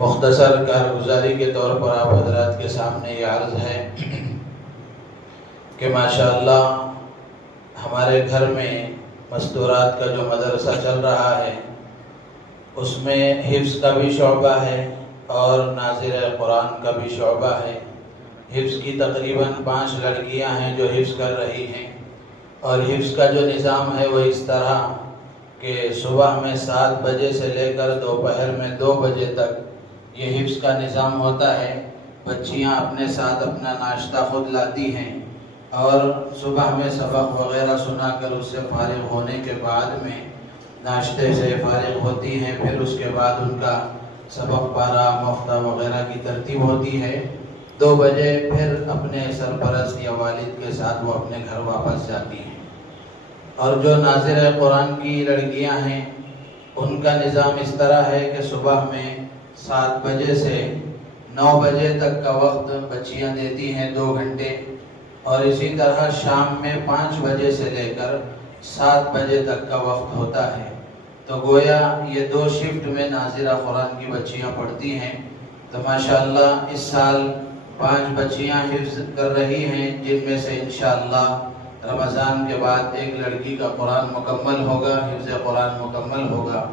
مختصر کارگزاری کے طور پر آپ حضرات کے سامنے یہ عرض ہے کہ ماشاءاللہ ہمارے گھر میں مستورات کا جو مدرسہ چل رہا ہے اس میں حفظ کا بھی شعبہ ہے اور ناظر قرآن کا بھی شعبہ ہے۔ حفظ کی تقریباً 5 لڑکیاں ہیں جو حفظ کر رہی ہیں، اور حفظ کا جو نظام ہے وہ اس طرح کہ صبح میں 7 بجے سے لے کر دوپہر میں 2 بجے تک یہ حفظ کا نظام ہوتا ہے۔ بچیاں اپنے ساتھ اپنا ناشتہ خود لاتی ہیں اور صبح میں سبق وغیرہ سنا کر اس سے فارغ ہونے کے بعد میں ناشتے سے فارغ ہوتی ہیں، پھر اس کے بعد ان کا سبق پارہ مفتہ وغیرہ کی ترتیب ہوتی ہے۔ 2 بجے پھر اپنے سرپرست یا والد کے ساتھ وہ اپنے گھر واپس جاتی ہیں۔ اور جو ناظر قرآن کی لڑکیاں ہیں ان کا نظام اس طرح ہے کہ صبح میں 7 بجے سے 9 بجے تک کا وقت بچیاں دیتی ہیں، 2 گھنٹے، اور اسی طرح شام میں 5 بجے سے لے کر 7 بجے تک کا وقت ہوتا ہے۔ تو گویا یہ 2 شفٹ میں ناظرہ قرآن کی بچیاں پڑھتی ہیں۔ تو ماشاءاللہ اس سال 5 بچیاں حفظ کر رہی ہیں، جن میں سے انشاءاللہ رمضان کے بعد ایک لڑکی کا قرآن مکمل ہوگا، حفظ قرآن مکمل ہوگا۔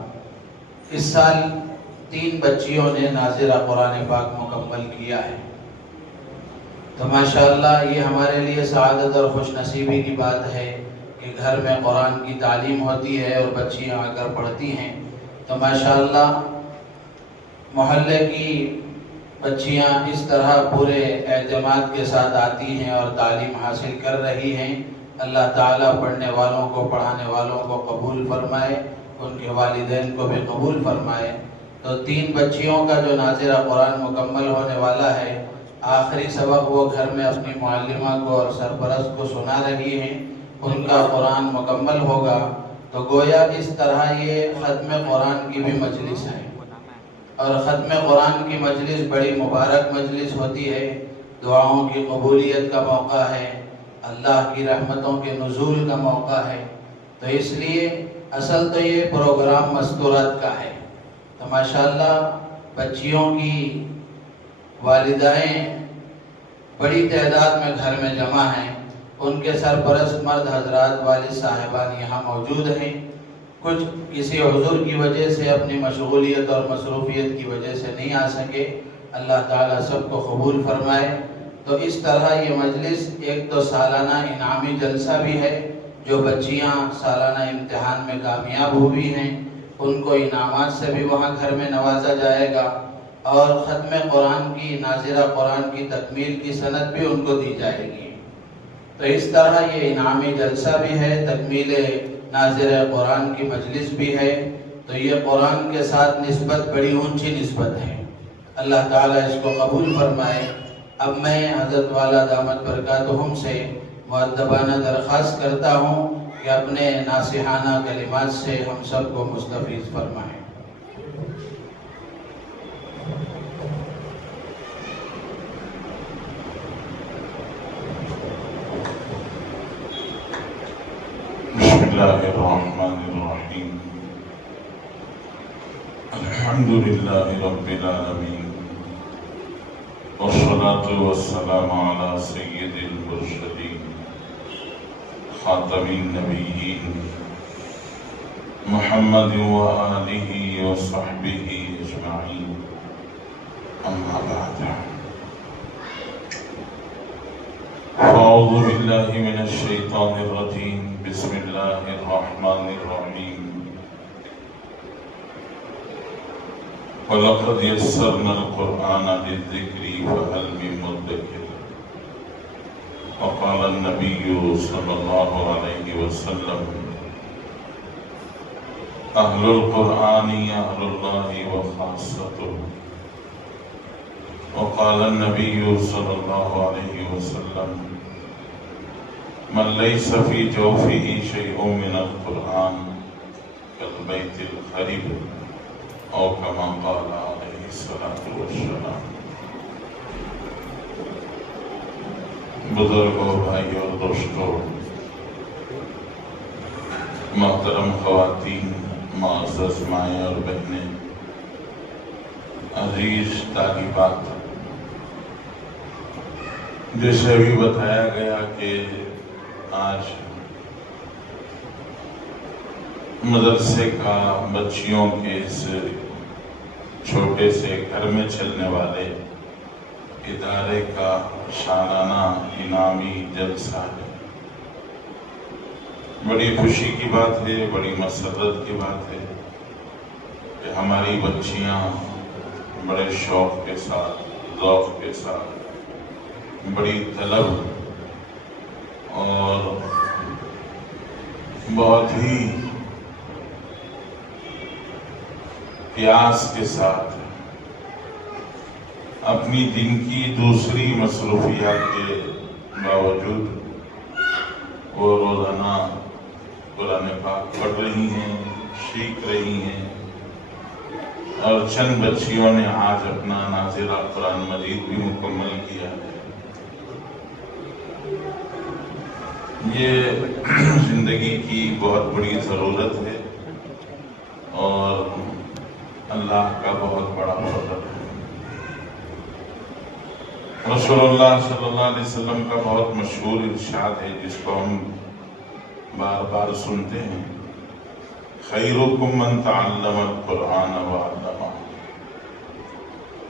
اس سال 3 بچیوں نے ناظرہ قرآن پاک مکمل کیا ہے۔ تو ماشاءاللہ یہ ہمارے لیے سعادت اور خوش نصیبی کی بات ہے کہ گھر میں قرآن کی تعلیم ہوتی ہے اور بچیاں آ کر پڑھتی ہیں۔ تو ماشاءاللہ محلے کی بچیاں اس طرح پورے اعتماد کے ساتھ آتی ہیں اور تعلیم حاصل کر رہی ہیں۔ اللہ تعالیٰ پڑھنے والوں کو، پڑھانے والوں کو قبول فرمائے، ان کے والدین کو بھی قبول فرمائے۔ تو 3 بچیوں کا جو ناظرہ قرآن مکمل ہونے والا ہے، آخری سبق وہ گھر میں اپنی معلمہ کو اور سرپرست کو سنا رہی ہیں، ان کا قرآن مکمل ہوگا۔ تو گویا اس طرح یہ ختم قرآن کی بھی مجلس ہے، اور ختم قرآن کی مجلس بڑی مبارک مجلس ہوتی ہے، دعاؤں کی قبولیت کا موقع ہے، اللہ کی رحمتوں کے نزول کا موقع ہے۔ تو اس لیے اصل تو یہ پروگرام مستورات کا ہے۔ تو ماشاءاللہ بچیوں کی والدائیں بڑی تعداد میں گھر میں جمع ہیں، ان کے سرپرست مرد حضرات، والد صاحبان یہاں موجود ہیں۔ کچھ کسی عذر کی وجہ سے، اپنی مشغولیت اور مصروفیت کی وجہ سے نہیں آ سکے، اللہ تعالیٰ سب کو قبول فرمائے۔ تو اس طرح یہ مجلس ایک تو سالانہ انعامی جلسہ بھی ہے، جو بچیاں سالانہ امتحان میں کامیاب ہوئی ہیں ان کو انعامات سے بھی وہاں گھر میں نوازا جائے گا، اور ختم قرآن کی، ناظرہ قرآن کی تکمیل کی سند بھی ان کو دی جائے گی۔ تو اس طرح یہ انعامی جلسہ بھی ہے، تکمیل ناظرہ قرآن کی مجلس بھی ہے۔ تو یہ قرآن کے ساتھ نسبت بڑی اونچی نسبت ہے، اللہ تعالیٰ اس کو قبول فرمائے۔ اب میں حضرت والا دامت برکاتہم سے مؤدبانہ درخواست کرتا ہوں کہ اپنے ناصحانہ کلمات سے ہم سب کو مستفیض فرمائیں۔ بسم اللہ الرحمن الرحیم، الحمدللہ رب العالمین، والصلاة والسلام علی سید المرسلین، خاتم النبیین، محمد وآلہ وصحبہ اجمعین، اما بعد۔ اعوذ باللہ من الشیطان الرجیم، بسم اللہ الرحمن الرحیم۔ وَلَقَدْ يَسَّرْنَا الْقُرْآنَ لِلذِّكْرِ فَهَلْ مِن مُّدَّكِرٍ۔ وقال النبي صلى الله عليه وسلم: أهل القرآن أهل الله وخاصته۔ وقال النبي صلى الله عليه وسلم: من ليس في جوفه شيء من القرآن كالبيت الخرب، أو كما قال عليه الصلاة والسلام۔ بزرگوں، بھائیوں اور دوستوں، محترم خواتین، معزز مائیں اور بہنیں، عزیز طالبات، جیسے ابھی بتایا گیا کہ آج مدرسے کا بچیوں کے اس چھوٹے سے گھر میں چلنے والے ادارے کا سالانہ انعامی جلسہ ہے۔ بڑی خوشی کی بات ہے، بڑی مسرت کی بات ہے کہ ہماری بچیاں بڑے شوق کے ساتھ، ذوق کے ساتھ، بڑی طلب اور بہت ہی پیاس کے ساتھ اپنی دن کی دوسری مصروفیات کے باوجود وہ روزانہ قرآن پاک پڑھ رہی ہیں، سیکھ رہی ہیں، اور چند بچیوں نے آج اپنا ناظرہ قرآن مجید بھی مکمل کیا ہے۔ یہ زندگی کی بہت بڑی ضرورت ہے اور اللہ کا بہت بڑا فضل ہے۔ رسول اللہ صلی اللہ علیہ وسلم کا بہت مشہور ارشاد ہے جس کو ہم بار بار سنتے ہیں، خیرکم من تعلم القرآن وعلمہ،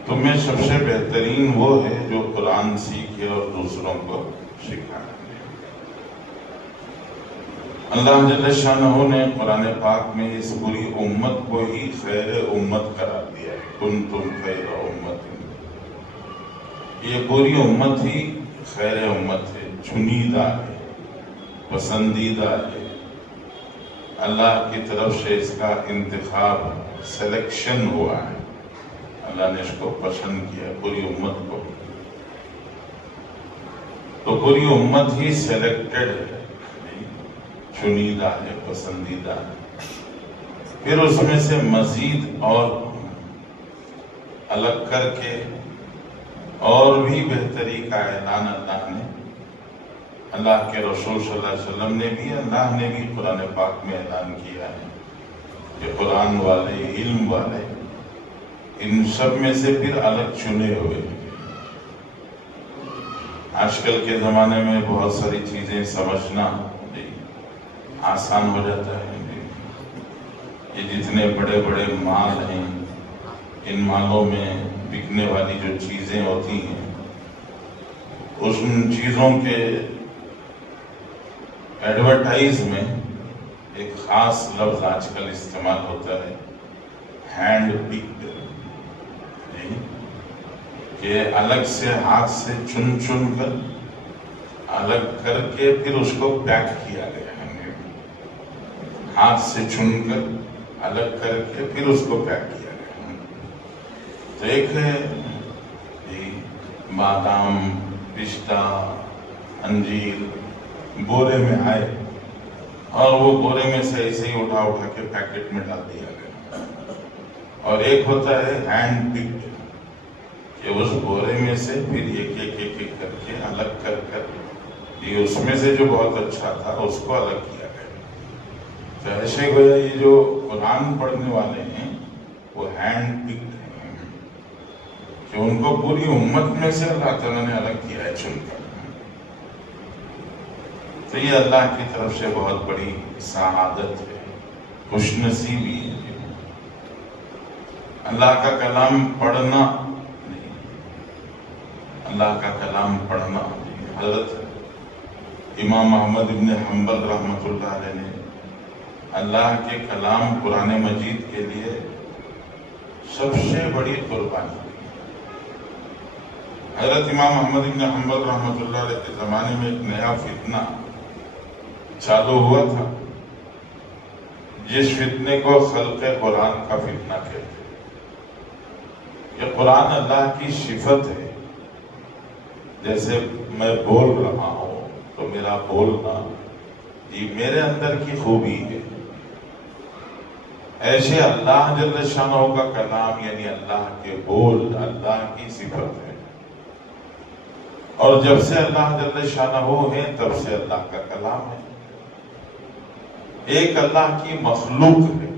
تم میں سب سے بہترین وہ ہے جو قرآن سیکھے اور دوسروں کو سکھائے۔ اللہ جل شانہ نے قرآن پاک میں اس پوری امت کو ہی خیر امت قرار دیا ہے، کنتم خیر امت، یہ پوری امت ہی خیر امت ہے، چنیدہ ہے، پسندیدہ ہے، اللہ کی طرف سے اس کا انتخاب، سلیکشن ہوا ہے، اللہ نے اس کو پسند کیا پوری امت کو، تو پوری امت ہی سلیکٹڈ ہے، چنیدہ ہے، پسندیدہ ہے۔ پھر اس میں سے مزید اور الگ کر کے اور بھی بہتری کا اعلان اللہ نے، اللہ کے رسول صلی اللہ علیہ وسلم نے بھی، اللہ نے بھی قرآن پاک میں اعلان کیا ہے کہ قرآن والے، علم والے، ان سب میں سے پھر الگ چنے ہوئے۔ آج کل کے زمانے میں بہت ساری چیزیں سمجھنا آسان ہو جاتا ہے، یہ جتنے بڑے بڑے مال ہیں، ان مالوں میں بکنے والی جو چیزیں ہوتی ہیں، ان چیزوں کے ایڈورٹائز میں ایک خاص لفظ آج کل استعمال ہوتا ہے، ہینڈ پکڈ، کہ الگ سے ہاتھ سے چن چن کر الگ کر کے پھر اس کو پیک کیا گیا ہے، ہاتھ سے چن کر الگ کر کے پھر اس کو پیک کیا گیا۔ تو ایک ہے بادام، پستہ، انجیر بورے میں آئے اور وہ بورے میں سے ایسے ہی اٹھا کے پیکٹ میں ڈال دیا گیا، اور ایک ہوتا ہے ہینڈ پکڈ، کہ اس بورے میں سے پھر ایک ایک ایک ایک کر کے الگ کر کر یہ اس میں سے جو بہت اچھا تھا اس کو الگ کیا گیا۔ تو ایسے گویا یہ جو قرآن پڑھنے والے ہیں وہ ہینڈ پکڈ ہیں، کہ ان کو پوری امت میں سے اللہ تعالیٰ نے الگ کیا ہے چن کر۔ تو یہ اللہ کی طرف سے بہت بڑی سعادت ہے، خوش نصیبی ہے۔ اللہ کا کلام پڑھنا نہیں، اللہ کا کلام پڑھنا نہیں۔ حضرت امام احمد ابن حنبل رحمۃ اللہ علیہ نے اللہ کے کلام قرآن مجید کے لیے سب سے بڑی قربانی دی۔ حضرت امام احمد ابن حنبل رحمۃ اللہ علیہ کے زمانے میں ایک نیا فتنہ چالو ہوا تھا، جس فتنے کو خلق قرآن کا فتنہ کہتے ہیں۔ یہ قرآن اللہ کی صفت ہے، جیسے میں بول رہا ہوں تو میرا بولنا یہ میرے اندر کی خوبی ہے، ایسے اللہ جل شانہ کا کلام یعنی اللہ کے بول اللہ کی صفت ہے، اور جب سے اللہ جل شانہ ہے تب سے اللہ کا کلام ہے۔ ایک اللہ کی مخلوق ہے،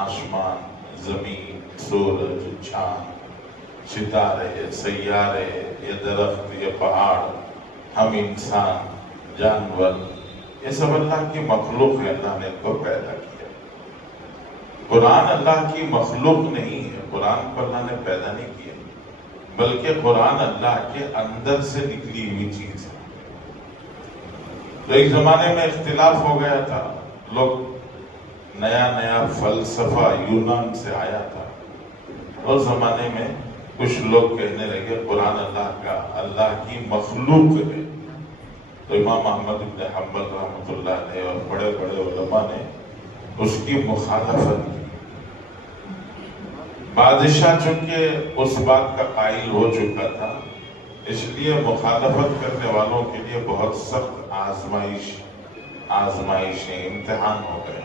آسمان، زمین، سورج، چاند، ستارے، سیارے، یہ درخت، یہ پہاڑ، ہم انسان، جانور، یہ سب اللہ کی مخلوق ہے، اللہ نے ان کو پیدا کیا۔ قرآن اللہ کی مخلوق نہیں ہے، قرآن کو اللہ نے پیدا نہیں کیا، بلکہ قرآن اللہ کے اندر سے نکلی ہوئی چیز ہے۔ تو ایک زمانے میں اختلاف ہو گیا تھا، لوگ نیا فلسفہ یونان سے آیا تھا، اس زمانے میں کچھ لوگ کہنے لگے قرآن اللہ کی مخلوق ہے۔ تو امام احمد بن حنبل رحمۃ اللہ علیہ اور بڑے بڑے علماء نے اس کی مخالفت کی۔ بادشاہ چونکہ اس بات کا قائل ہو چکا تھا، اس لیے مخالفت کرنے والوں کے لیے بہت سخت آزمائشیں، امتحان ہو گئے۔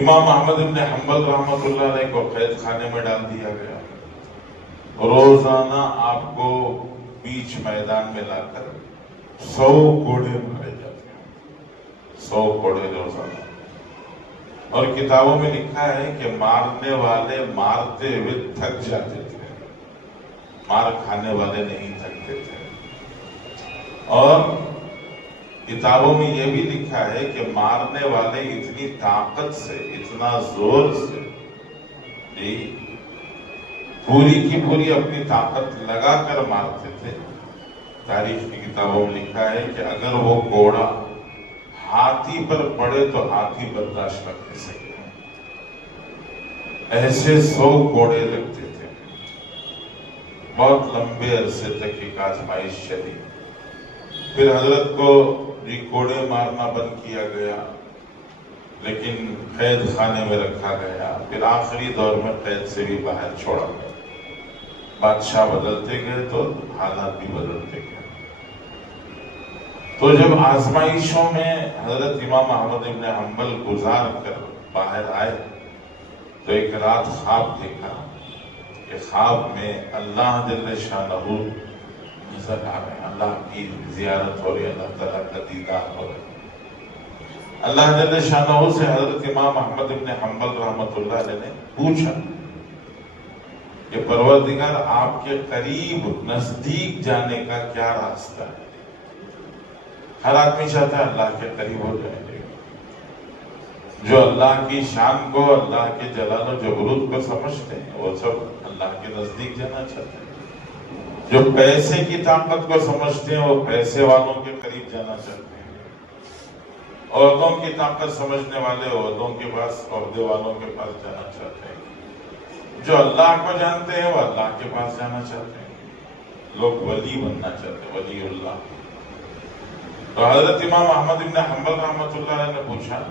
امام احمد بن حنبل رحمۃ اللہ علیہ کو قید خانے میں ڈال دیا گیا۔ روزانہ آپ کو بیچ میدان میں لا کر 100 گھوڑے مارے جاتے ہیں، 100 گھوڑے روزانہ۔ اور کتابوں میں لکھا ہے کہ مارنے والے مارتے ہوئے تھک جاتے تھے، مار کھانے والے نہیں تھکتے تھے۔ اور کتابوں میں یہ بھی لکھا ہے کہ مارنے والے اتنی طاقت سے، اتنا زور سے، پوری کی پوری اپنی طاقت لگا کر مارتے تھے۔ تاریخ کی کتابوں میں لکھا ہے کہ اگر وہ گھوڑا ہاتھی پر پڑے تو ہاتھی برداشت نہ کر سکے، ایسے 100 گھوڑے لگتے تھے۔ بہت لمبے عرصے تک ایک آزمائش چلی۔ پھر حضرت کو گھوڑے مارنا بند کیا گیا، لیکن قید خانے میں رکھا گیا۔ پھر آخری دور میں قید سے بھی باہر چھوڑا گیا۔ بادشاہ بدلتے گئے تو حالات بھی بدلتے گئے۔ تو جب آزمائشوں میں حضرت امام احمد بن حنبل گزار کر باہر آئے تو ایک رات خواب دیکھا کہ خواب میں اللہ جل شانہ نظر آ رہے ہیں، اللہ کی زیارت ہو رہی ہے، اللہ تعالیٰ کا دیدار ہو رہا ہے۔ اللہ جل شانہ سے حضرت امام احمد بن حنبل رحمۃ اللہ علیہ نے پوچھا کہ پروردگار آپ کے قریب نزدیک جانے کا کیا راستہ ہے؟ ہر آدمی چاہتا ہے اللہ کے قریب ہو جائے، جو اللہ کی شان کو، اللہ کے جلال و جبروت کو سمجھتے ہیں وہ سب اللہ کے نزدیک جانا چاہتے ہیں۔ جو پیسے کی طاقت کو سمجھتے ہیں وہ پیسے والوں کے قریب جانا چاہتے ہیں۔ عہدوں کی طاقت سمجھنے والے عہدوں کے پاس، عہدے والوں کے پاس جانا چاہتے ہیں۔ جو اللہ کو جانتے ہیں وہ اللہ کے پاس جانا چاہتے ہیں۔ لوگ ولی بننا چاہتے ہیں، ولی اللہ۔ تو حضرت امام احمد بن حنبل رحمۃ اللہ علیہ نے پوچھا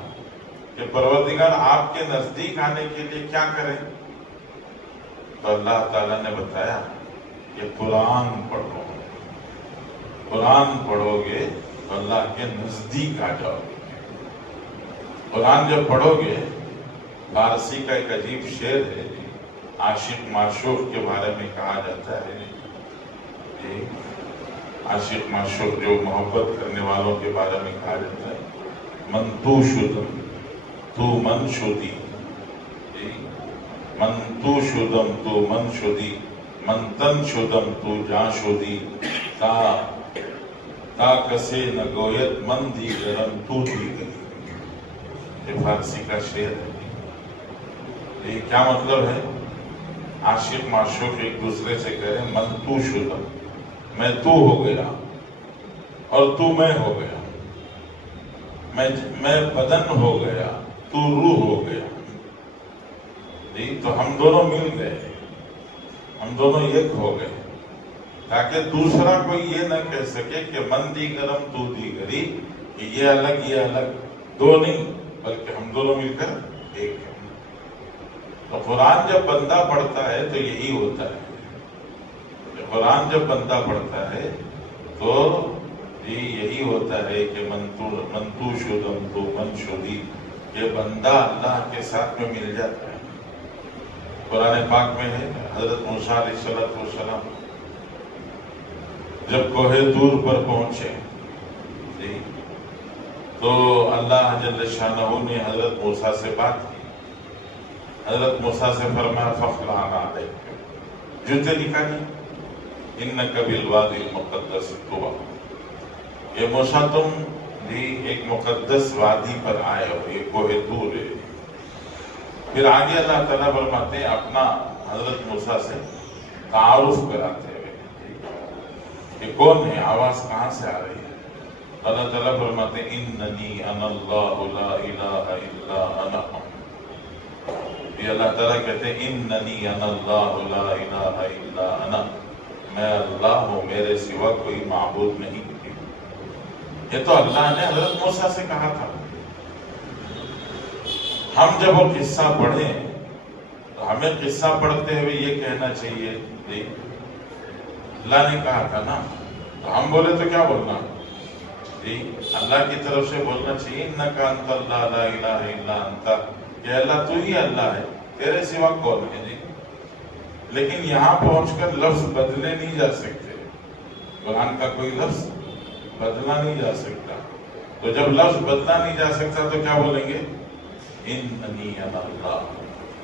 کہ پروردگار آپ کے نزدیک آنے کے لیے کیا کریں؟ تو اللہ تعالیٰ نے بتایا کہ قرآن پڑھو، قرآن پڑھو گے تو اللہ کے نزدیک آ جاؤ گے۔ قرآن جب پڑھو گے، فارسی کا ایک عجیب شعر ہے، عاشق معشوق کے بارے میں کہا جاتا ہے، عاشق معشوق جو محبت کرنے والوں کے بارے میں کہا جاتا ہے، من تو شدم تو من شدی، من تو شدم تو من شدی، من تن شدم تو جان شدی، تا کسے نگویت من دیگرم تو دیگری۔ یہ فارسی کا شعر ہے۔ یہ کیا مطلب ہے؟ عاشق معشوق ایک دوسرے سے کہہ رہے من تو شدم، میں تو ہو گیا اور تو میں ہو گیا، میں بدن ہو گیا تو روح ہو گیا۔ تو ہم دونوں مل گئے، ہم دونوں ایک ہو گئے، تاکہ دوسرا کوئی یہ نہ کہہ سکے کہ من دیگرم تو دیگری، کہ یہ الگ دو نہیں، بلکہ ہم دونوں مل کر ایک ہیں۔ تو قرآن جب بندہ پڑھتا ہے تو یہی ہوتا ہے، قرآن جب بندہ پڑھتا ہے تو یہی ہوتا ہے کہ من تو شدم تو من شدی، یہ بندہ اللہ کے ساتھ میں مل جاتا ہے۔ قرآن پاک میں ہے، حضرت موسیٰ علیہ السلام جب کوہ طور پر پہنچے تو اللہ جل شانہ نے حضرت موسیٰ سے بات کی حضرت موسیٰ سے فرمایا فخلعنا علیک، جوتے نکالیے، انک بالوادی المقدس طویٰ، یہ موسیٰ تم بھی ایک مقدس وادی پر آئے ہو، یہ کوہ طور ہے۔ پھر آگے اللہ تعالیٰ فرماتے ہیں اپنا حضرت موسیٰ سے تعارف کراتے ہوئے کہ کون ہے، آواز کہاں سے آ رہی ہے؟ اللہ تعالیٰ فرماتے ہیں اننی انا اللہ لا الہ الا انا، یہ اللہ تعالیٰ کہتے ہیں اننی انا اللہ لا الہ الا انا، میں اللہ ہوں، میرے سوا کوئی معبود نہیں۔ یہ تو اللہ نے حضرت موسیٰ سے کہا تھا۔ ہم جب وہ قصہ پڑھیں تو ہمیں قصہ پڑھتے ہوئے یہ کہنا چاہیے جی اللہ نے کہا تھا نا، تو ہم بولے تو کیا بولنا جی؟ اللہ کی طرف سے بولنا چاہیے انک انت اللہ لا الہ الا انت، کہ اللہ تو ہی اللہ ہے، تیرے سوا کون ہے جی؟ لیکن یہاں پہنچ کر لفظ بدلے نہیں جا سکتے، قرآن کا کوئی لفظ بدلا نہیں جا سکتا، تو جب لفظ بدلا نہیں جا سکتا تو کیا بولیں گے؟ اننی انا اللہ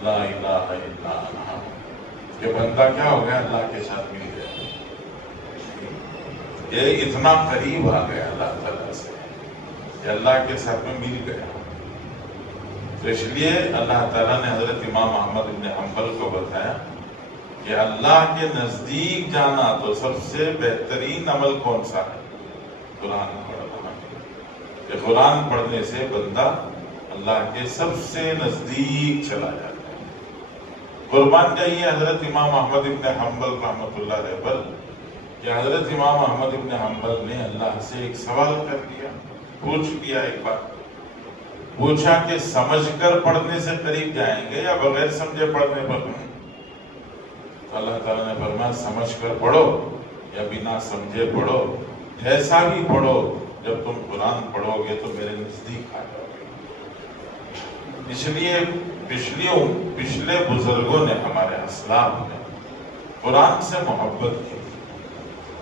لا الہ الا انا، یہ بندہ کیا ہو گیا؟ اللہ کے ساتھ مل گیا، یہ اتنا قریب آ گیا اللہ تعالیٰ سے کہ اللہ کے ساتھ میں مل گیا۔ تو اس لیے اللہ تعالیٰ نے حضرت امام احمد بن حنبل کو بتایا کہ اللہ کے نزدیک جانا تو سب سے بہترین عمل کون سا ہے؟ قرآن پڑھنا، کہ قرآن پڑھنے سے بندہ اللہ کے سب سے نزدیک چلا جاتا ہے۔ قربان جائیے حضرت امام احمد بن حنبل رحمۃ اللہ علیہ پر کہ حضرت امام احمد بن حنبل نے اللہ سے ایک سوال کر دیا، پوچھ لیا، ایک بار پوچھا کہ سمجھ کر پڑھنے سے قریب جائیں گے یا بغیر سمجھے پڑھنے پر؟ تو اللہ تعالیٰ نے فرمایا سمجھ کر پڑھو یا بنا سمجھے پڑھو، ایسا بھی پڑھو جب تم قرآن پڑھو گے تو میرے نزدیک آ جاؤ گے۔ اس لیے پچھلے بزرگوں نے، ہمارے اسلاف نے قرآن سے محبت کی،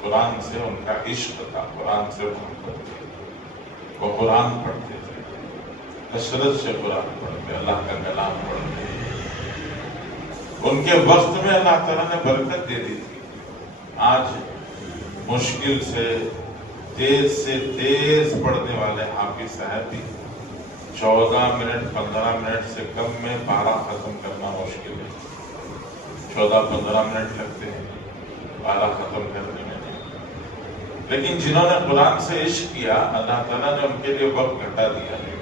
قرآن سے ان کا عشق تھا، قرآن سے محبت تھی، وہ قرآن پڑھتے تھے، کثرت سے قرآن پڑھتے، اللہ کا کلام پڑھتے۔ ان کے وقت میں اللہ تعالیٰ نے برکت دے دی تھی۔ آج مشکل سے تیز پڑھنے والے حافظ صاحب بھی 14 منٹ 15 منٹ سے کم میں پارہ ختم کرنا مشکل ہے، 14-15 منٹ لگتے ہیں پارہ ختم کرنے میں۔ لیکن جنہوں نے قرآن سے عشق کیا، اللہ تعالیٰ نے ان کے لیے وقت گھٹا دیا ہے۔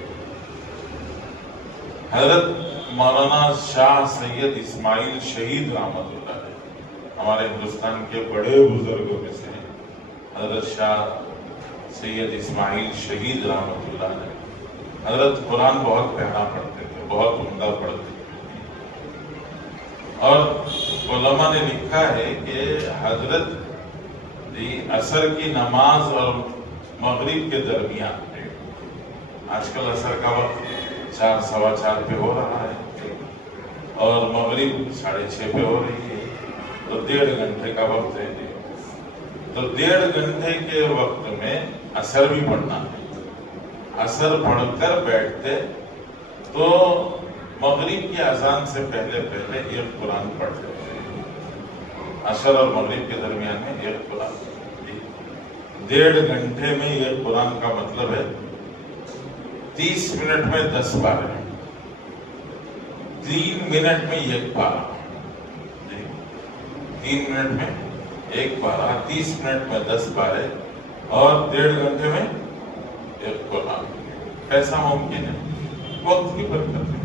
حضرت مولانا شاہ سید اسماعیل شہید رحمۃ اللہ علیہ ہمارے ہندوستان کے بڑے بزرگوں میں سے ہیں۔ حضرت شاہ سید اسماعیل شہید رحمۃ اللہ علیہ حضرت قرآن بہت پیارا پڑھتے تھے، بہت عمدہ پڑھتے تھے، اور علماء نے لکھا ہے کہ حضرت عصر کی نماز اور مغرب کے درمیان، آج کل عصر کا وقت 4 سوا 4 پہ ہو رہا ہے اور مغرب 6:30 پہ ہو رہی ہے، تو 1.5 گھنٹے کا وقت ہے، تو 1.5 گھنٹے کے وقت میں عصر بھی پڑھنا ہے۔ عصر پڑھ کر بیٹھتے تو مغرب کی اذان سے پہلے ایک قرآن پڑھتے تھے، عصر اور مغرب کے درمیان میں ایک قرآن، 1.5 گھنٹے میں ایک قرآن کا مطلب ہے 30 منٹ میں 10 پارے، 3 منٹ میں ایک پارہ، 3 منٹ میں ایک پارہ، 30 منٹ میں 10 پارے، اور 1.5 گھنٹے میں ایک قرآن۔ ایسا ممکن ہے؟ وقت کی برکت ہے۔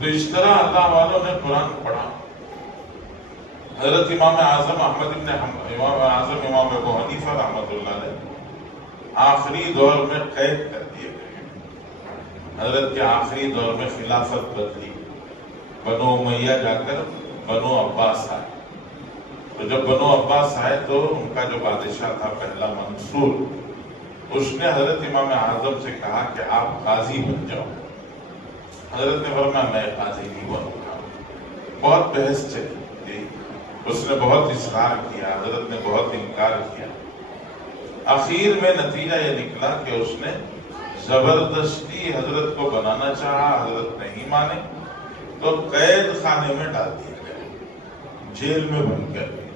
تو اس طرح اللہ والوں نے قرآن پڑھا۔ حضرت امام اعظم امام ابو حنیفہ رحمۃ اللہ علیہ آخری دور میں قید کر دیے گئے۔ حضرت کے آخری دور میں خلافت بدلی، بنو امیہ جا کر بنو عباس آئے، تو جب بنو عباس آئے تو ان کا جو بادشاہ تھا پہلا منصور، اس نے حضرت امام اعظم سے کہا کہ آپ قاضی بن جاؤ۔ حضرت نے فرمایا میں قاضی نہیں بنوں گا۔ بہت بحث چلی، اس نے بہت اصرار کیا، حضرت نے بہت انکار کیا۔ آخر میں نتیجہ یہ نکلا کہ اس نے زبردستی حضرت کو بنانا چاہا، حضرت نہیں مانے، تو قید خانے میں ڈال دیا گیا، جیل میں بند کر دیا۔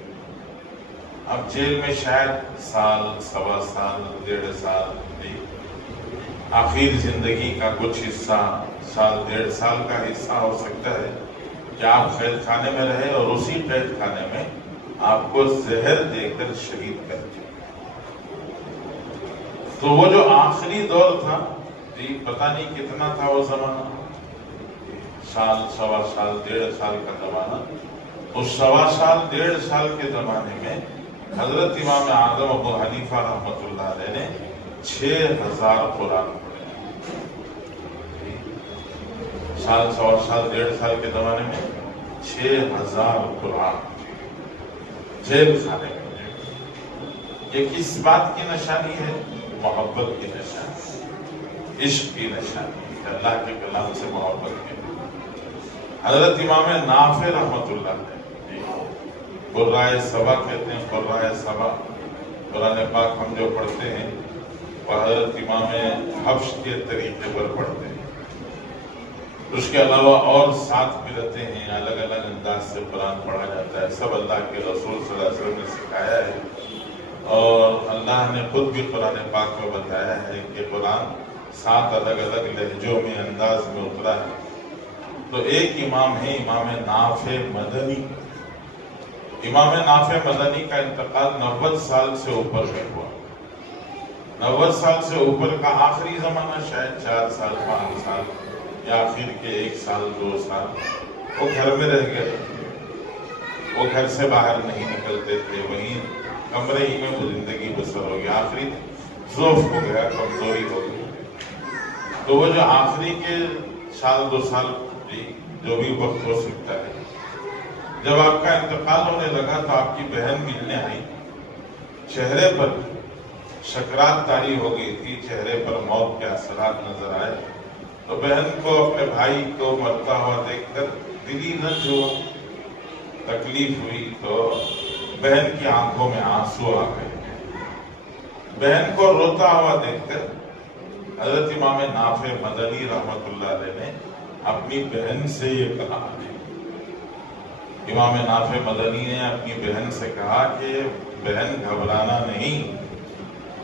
اب جیل میں شاید سال، سوا سال، 1.5 سال، آخر زندگی کا کچھ حصہ، سال 1.5 سال کا حصہ ہو سکتا ہے کہ آپ قید خانے میں رہے اور اسی قید خانے میں آپ کو زہر دے کر شہید کر دیا۔ تو وہ جو آخری دور تھا، پتہ نہیں کتنا تھا وہ زمانہ، سال، سوا سال، 1.5 سال کا زمانہ۔ اس سوا سال، 1.5 سال کے زمانے میں حضرت امام اعظم ابو حنیفہ رحمۃ اللہ علیہ نے 6000 قرآن پڑھے۔ سال، سوا سال، 1.5 سال کے زمانے میں 6000 قرآن جیل خانے میں۔ یہ کس بات کی نشانی ہے؟ محبت کی نشانی، عشق کی نشانی، اللہ کے کلام سے محبت کی۔ حضرت امام نافع رحمۃ اللہ علیہ، قرائے سبا کہتے ہیں، قرائے سبا قرآن پاک ہم جو پڑھتے ہیں وہ حضرت امام حفص کے طریقے پر پڑھتے ہیں۔ اس کے علاوہ اور 7 فرقے ہیں، الگ الگ انداز سے قرآن پڑھا جاتا ہے، سب اللہ کے رسول صلی اللہ علیہ وسلم نے سکھایا ہے، اور اللہ نے خود بھی قرآن پاک میں بتایا ہے کہ قرآن 7 الگ الگ لہجوں میں، انداز میں اترا ہے۔ تو ایک امام ہے امام نافع مدنی۔ امام نافع مدنی کا انتقال 90 سال سے اوپر میں ہوا۔ 90 سال سے اوپر کا آخری زمانہ شاید 4 سال، 5 سال، یا آخر کے 1 سال، 2 سال وہ گھر میں رہ گئے۔ وہ گھر سے باہر نہیں نکلتے تھے، وہیں کمرے ہی میں وہ زندگی بسر ہو گئی۔ آخری ضعف ہو گیا، کمزوری ہو گئی۔ تو وہ جو آخری کے سال، 2 سال، جو بھی وقت ہو سکتا ہے، جب آپ کا انتقال ہونے لگا تو آپ کی بہن ملنے آئی۔ چہرے پر سکرات طاری ہو گئی تھی، چہرے پر موت کے اثرات نظر آئے۔ تو بہن کو، اپنے بھائی کو مرتا ہوا دیکھ کر دلی رنج ہوا، تکلیف ہوئی، تو بہن کی آنکھوں میں آنسو آ گئے۔ بہن کو روتا ہوا دیکھ کر حضرت امام نافع مدنی رحمۃ اللہ علیہ نے اپنی بہن سے یہ کہا، امام نافع مدنی نے اپنی بہن سے کہا کہ بہن گھبرانا نہیں،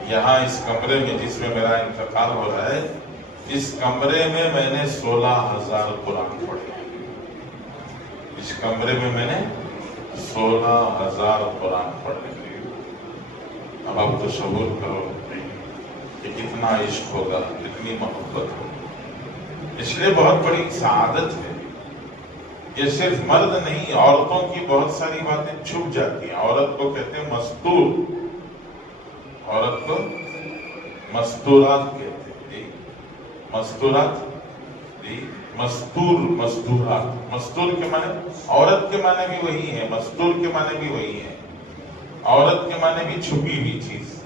یہاں اس کمرے میں جس میں میرا انتقال ہو رہا ہے، اس کمرے میں میں نے 16,000 قرآن پڑھے۔ اس کمرے میں میں نے 16,000 قرآن پڑھے۔ اب آپ تصور کرو کہ کتنا عشق ہوگا، کتنی محبت ہوگی۔ اس لیے بہت بڑی سعادت ہے۔ یہ صرف مرد نہیں، عورتوں کی بہت ساری باتیں چھپ جاتی ہیں۔ عورت کو کہتے ہیں مستور، عورت کو مستورات کہتے ہیں۔ مستورات، مستور، مستورات۔ مستور کے معنی، عورت کے معنی بھی وہی ہے، مستور کے معنی بھی وہی ہے۔ عورت کے معنی بھی چھپی ہوئی چیز،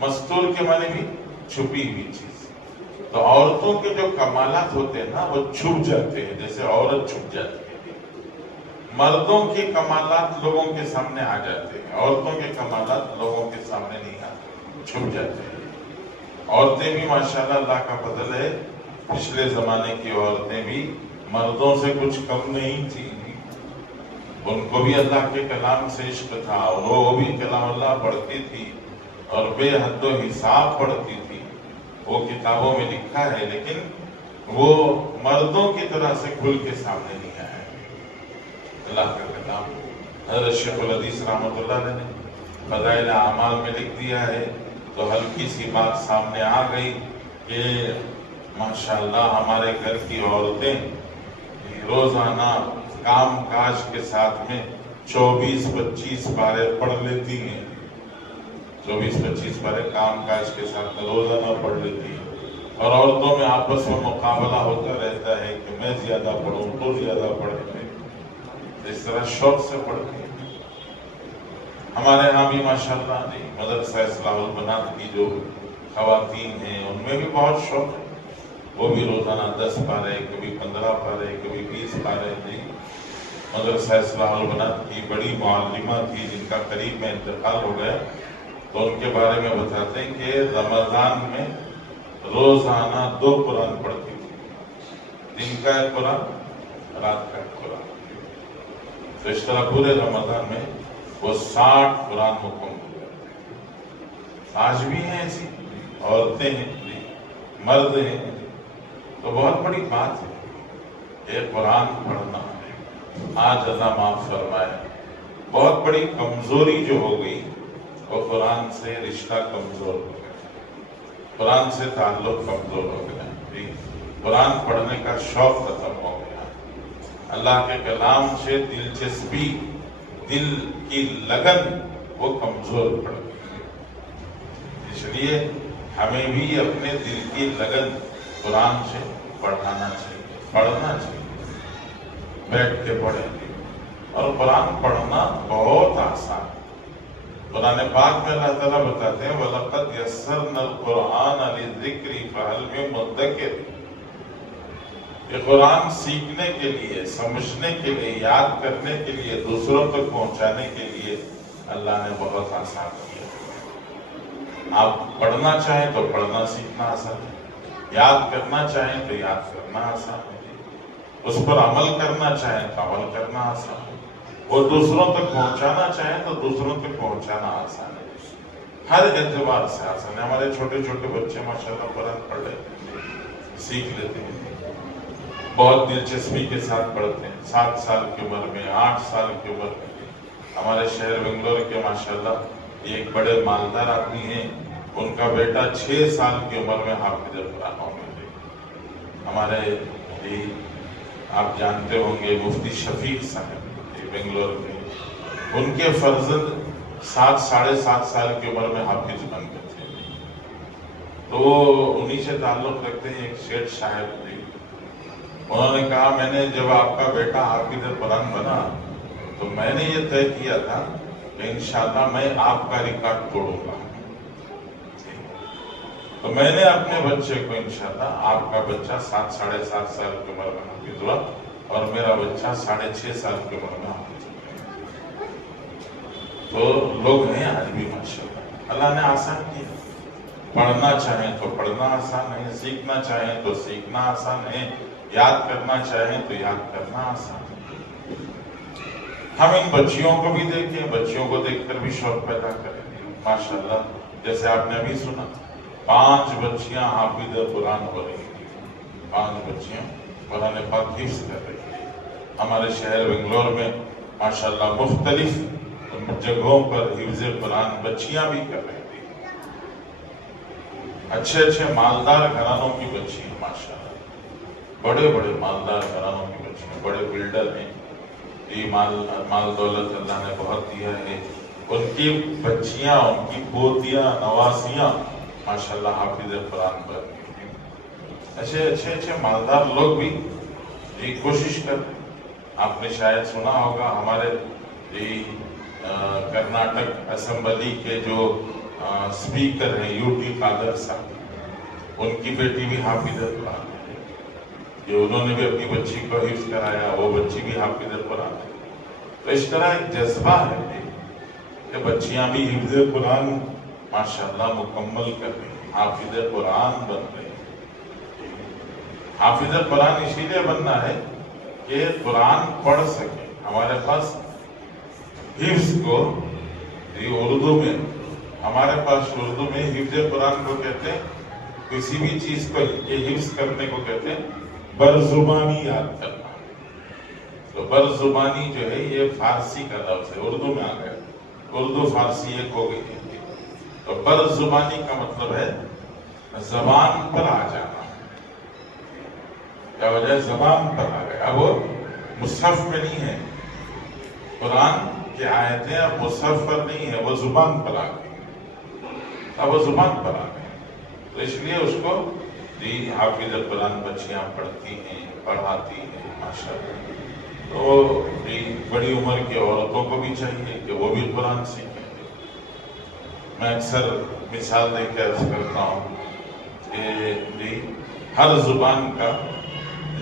مستور کے معنی بھی چھپی ہوئی چیز۔ تو عورتوں کے جو کمالات ہوتے ہیں نا، وہ چھپ جاتے ہیں، جیسے عورت چھپ جاتی ہے۔ مردوں کے کمالات لوگوں کے سامنے آ جاتے ہیں، عورتوں کے کمالات لوگوں کے سامنے نہیں آتے، چھپ جاتے ہیں۔ عورتیں بھی ماشاءاللہ اللہ کا فضل ہے، پچھلے زمانے کی عورتیں بھی مردوں سے کچھ کم نہیں تھی۔ ان کو بھی اللہ کے کلام سے عشق تھا، وہ بھی کلام اللہ پڑھتی تھی اور بے حد و حساب پڑھتی تھی۔ وہ کتابوں میں لکھا ہے، لیکن وہ مردوں کی طرح سے کھل کے سامنے نہیں آیا۔ اللہ کا کلام حضرت شیخ الحدیث رحمۃ اللہ علیہ نے فضائل اعمال میں لکھ دیا ہے، تو ہلکی سی بات سامنے آ گئی کہ ماشاءاللہ ہمارے گھر کی عورتیں روزانہ کام کاج کے ساتھ میں 24-25 پارے پڑھ لیتی ہیں۔ 24-25 پارے کام کاج کے ساتھ میں روزانہ پڑھ لیتی ہیں، اور عورتوں میں آپس میں مقابلہ ہوتا رہتا ہے کہ میں زیادہ پڑھوں، تو زیادہ پڑھیں گے، اس طرح شوق سے پڑھتی ہیں۔ ہمارے ہاں بھی ماشاءاللہ مدرسہ اصلاح البنات کی جو خواتین ہیں، ان میں بھی بہت شوق ہے، وہ بھی روزانہ 10 پارے، کبھی 15 پارے، کبھی 20 پارے۔ مدرسہ اصلاح البنات کی بڑی معلمہ تھی، جن کا قریب میں انتقال ہو گیا، تو ان کے بارے میں بتاتے ہیں کہ رمضان میں روزانہ 2 قرآن پڑھتی تھی۔ دن کا ایک قرآن، رات کا قرآن. تو اس طرح پورے رمضان میں وہ 60 قرآن مکمل کرتے ہیں. آج بھی ہیں ایسی عورتیں ہیں، مرد ہیں. تو بہت بڑی بات ہے یہ قرآن پڑھنا. آج اللہ معاف فرمائے، بہت بڑی کمزوری جو ہو گئی وہ قرآن سے رشتہ کمزور ہو گیا، قرآن سے تعلق کمزور ہو گیا. قرآن پڑھنے کا شوق ختم ہو گیا، اللہ کے کلام سے دلچسپی، دل کی لگن وہ کمزور پڑ گئی. اس لیے ہمیں بھی اپنے دل کی لگن قرآن سے بڑھانا چاہیے، پڑھنا چاہیے، بیٹھ کے پڑھیں. اور قرآن پڑھنا بہت آسان. قرآن پاک میں اللہ تعالیٰ بتاتے ہیں وَلَقَدْ يَسَّرْنَا الْقُرْآنَ لِلذِّكْرِ فَهَلْ مِن مُدَّكِرٍ. یہ قرآن سیکھنے کے لیے، سمجھنے کے لیے، یاد کرنے کے لیے، دوسروں تک پہنچانے کے لیے اللہ نے بہت آسان کیا. آپ پڑھنا چاہیں تو پڑھنا سیکھنا آسان ہے، یاد کرنا چاہیں تو یاد کرنا آسان ہے، اس پر عمل کرنا چاہیں تو عمل کرنا آسان ہے، اور دوسروں تک پہنچانا چاہیں تو دوسروں تک پہنچانا آسان ہے. ہر اعتبار سے آسان ہے. ہمارے چھوٹے چھوٹے بچے ماشاءاللہ قرآن پڑھ لیتے ہیں، سیکھ لیتے ہیں، بہت دلچسپی کے ساتھ پڑھتے ہیں. 7 سال کی عمر میں، 8 سال کی عمر میں. ہمارے شہر بنگلور کے ماشاءاللہ ایک بڑے مالدار آدمی ہیں، ان کا بیٹا 6 سال کی عمر میں حافظ قرآن ہو گئے. ہمارے آپ جانتے ہوں گے مفتی شفیق صاحب بنگلور کے، ان کے فرزند 7 ساڑھے 7 سال کی عمر میں حافظ بن گئے تھے. تو وہ انہی سے تعلق رکھتے ہیں. ایک شیخ صاحب تھے، انہوں نے کہا میں نے جب آپ کا بیٹا حافظ قرآن بنا تو میں نے یہ طے کیا تھا کہ انشاءاللہ میں آپ کا ریکارڈ توڑوں گا. تو میں نے اپنے بچے کو انشاءاللہ، آپ کا بچہ 7 ساڑھے 7 سال کی عمر میں حافظ ہوا اور میرا بچہ 6.5 سال کی عمر میں حافظ ہوا. تو لوگ ہیں آج بھی ماشاءاللہ. اللہ نے آسان کیا. پڑھنا چاہیں تو پڑھنا آسان ہے، سیکھنا چاہیں تو سیکھنا آسان ہے، یاد کرنا چاہیں تو یاد کرنا آسان ہے. ہم ان بچیوں کو بھی دیکھیں، بچیوں کو دیکھ کر بھی شوق پیدا کریں. ماشاءاللہ جیسے آپ نے ابھی سنا 5 بچیاں حافظ قرآن ہو رہی تھی، 5 بچیاں قرآن پاک حفظ کر رہی تھی. ہمارے شہر بنگلور میں ماشاءاللہ مختلف جگہوں پر حفظ قرآن بچیاں بھی کر رہی تھی. اچھے اچھے مالدار گھرانوں کی بچیاں ماشاءاللہ، بڑے بڑے مالدار گھرانوں کی بچیاں، بڑے بلڈر ہیں. یہ مال دولت اللہ نے بہت دیا ہے. ان کی بچیاں، ان کی پوتیاں، نواسیاں ماشاءاللہ حافظ قرآن پر. اچھے اچھے مالدار لوگ بھی یہ کوشش کر رہے ہیں. آپ نے شاید سنا ہوگا ہمارے کرناٹک اسمبلی کے جو اسپیکر ہیں UT خادر صاحب، ان کی بیٹی بھی حافظ قرآن ہے. جو انہوں نے بھی اپنی بچی کو حفظ کرایا، وہ بچی بھی حافظ قرآن ہے. تو اس طرح ایک جذبہ ہے کہ بچیاں بھی حفظ قرآن ماشاءاللہ مکمل کر رہی ہیں، حافظ قرآن بن رہی ہیں. حافظ قرآن اسی لیے بننا ہے کہ قرآن پڑھ سکے. ہمارے پاس حفظ کو اردو میں، ہمارے پاس اردو میں حفظ قرآن کو کہتے ہیں، کسی بھی چیز کو یہ حفظ کرنے کو کہتے ہیں برزبانی یاد کرنا. تو برزبانی جو ہے یہ فارسی کا لفظ ہے، اردو میں آ گیا، اردو فارسی ایک ہو گئی ہے. تو برزبانی کا مطلب ہے زبان پر آ جانا. کیا وجہ ہے؟ زبان پر آ گیا. اب وہ مصحف میں نہیں ہے، قرآن کی آیتیں اب مصحف پر نہیں ہے، وہ زبان پر آ گئی. اب وہ زبان پر آ گئی. تو اس لیے اس کو حافظ قرآن بچیاں پڑھتی ہیں، پڑھاتی ہیں ماشاءاللہ. تو بڑی عمر کی عورتوں کو بھی چاہیے کہ وہ بھی قرآن سیکھیں. میں اکثر مثال دے کے عرض کرتا ہوں کہ ہر زبان کا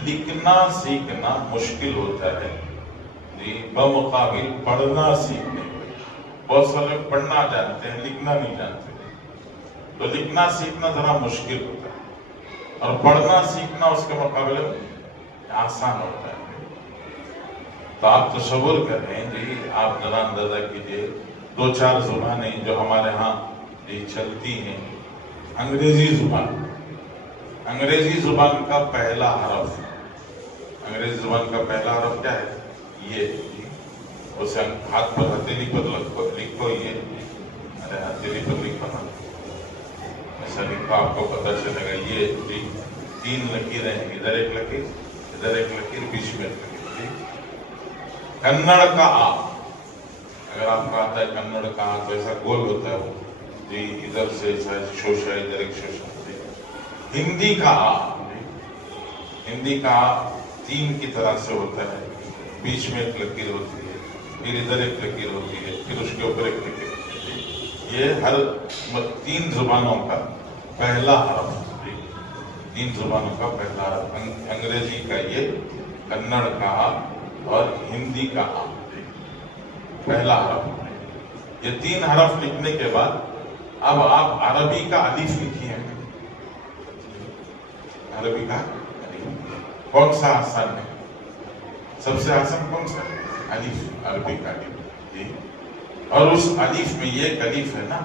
لکھنا سیکھنا مشکل ہوتا ہے بمقابل پڑھنا سیکھنے. بہت سارے لوگ پڑھنا جانتے ہیں، لکھنا نہیں جانتے. تو لکھنا سیکھنا ذرا مشکل ہوتا ہے، اور پڑھنا سیکھنا اس کے مقابلے میں آسان ہوتا ہے. تو آپ تصور کریں جی، آپ ذرا اندازہ کیجیے 2-4 زبانیں جو ہمارے ہاں جی چلتی ہیں. انگریزی زبان، انگریزی زبان کا پہلا حرف، انگریزی زبان کا پہلا حرف کیا ہے؟ یہ. اسے ہاتھ پر ہتھیلی پر لکھو یہ، ارے ہتھیلی پر لکھو نا، ایسا لکھو آپ کو پتہ چلے گا. یہ جی 3 لکیریں ہیں، ادھر ایک لکیر، ادھر ایک لکیر، بیچ میں ایک لکیر. جی کنڑ کا آ، اگر آپ کو آتا ہے کنڑ کا آ تو ایسا گول ہوتا ہے وہ جی، ادھر سے ایسا شوشا، ادھر ایک شوشا. ہندی کا آ، ہندی کا آ 3 کی طرح سے ہوتا ہے، بیچ میں ایک لکیر ہوتی ہے، پھر ادھر ایک لکیر ہوتی ہے، پھر اس کے اوپر ایک لکیر ہوتی ہے. یہ ہر 3 زبانوں کا پہلا حرف، 3 زبانوں کا پہلا حرف. انگریزی کا یہ، کنڑ کا آ اور ہندی کا آ پہلا حرف. یہ 3 حرف لکھنے کے بعد اب آپ عربی کا الف لکھیے. عربی کا کون سا آسان ہے؟ سب سے آسان کون سا ہے؟ الف، عربی کا الف. جی اور اس الف میں یہ ایک الف ہے نا،